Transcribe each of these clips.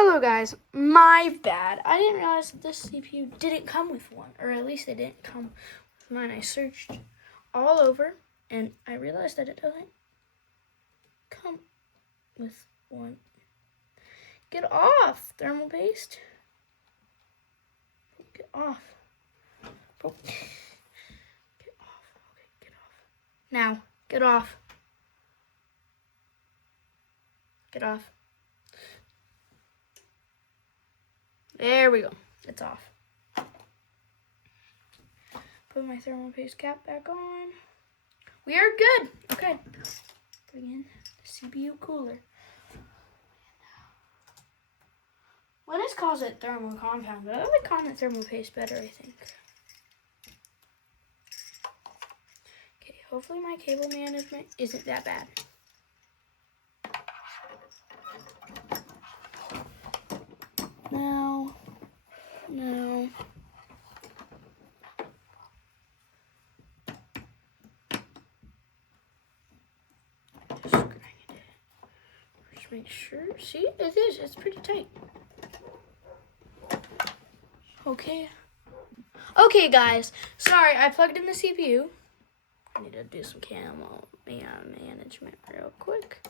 Hello guys, my bad. I didn't realize that this CPU didn't come with one, or at least it didn't come with mine. I searched all over and I realized that it doesn't come with one. Get off, thermal paste. Get off. Get off. Okay, get off. Now, get off. Get off. There we go. It's off. Put my thermal paste cap back on. We are good. Okay. Bring in the CPU cooler. Linus calls it thermal compound, but I like calling it thermal paste better, I think. Okay, hopefully my cable management isn't that bad. No. Just grind it. Just make sure. See, it is. It's pretty tight. Okay. Okay, guys. Sorry, I plugged in the CPU. I need to do some camo management real quick.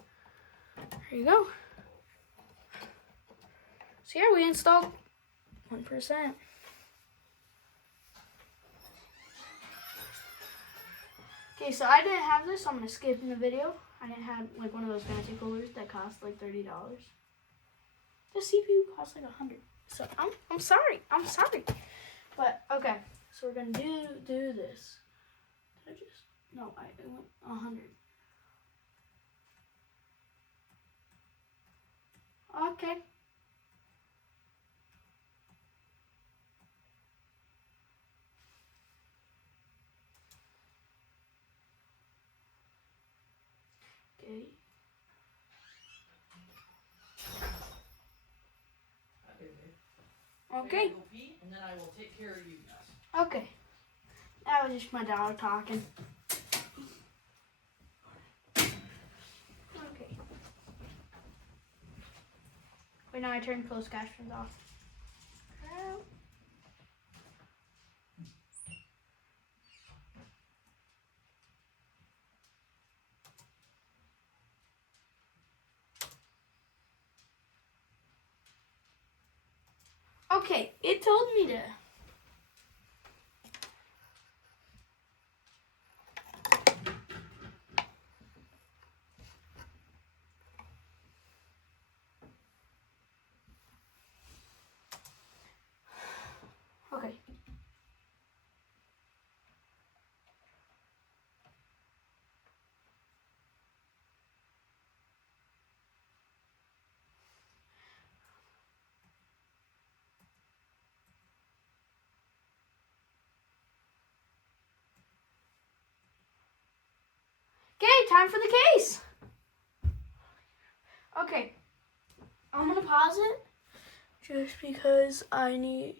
There you go. So yeah, we installed 1%. Okay, so I didn't have this, so I'm gonna skip in the video. I didn't have like one of those fancy coolers that cost like $30. The CPU costs like $100. So I'm sorry. But okay, so we're gonna do this. Did I just no? I went 100. Okay. Okay. And then I will take care of you guys. Okay. That was just my dog talking. Okay. Wait, now I turn closed captions off. Okay, it told me to. Okay. Okay, time for the case. Okay, I'm gonna pause it just because I need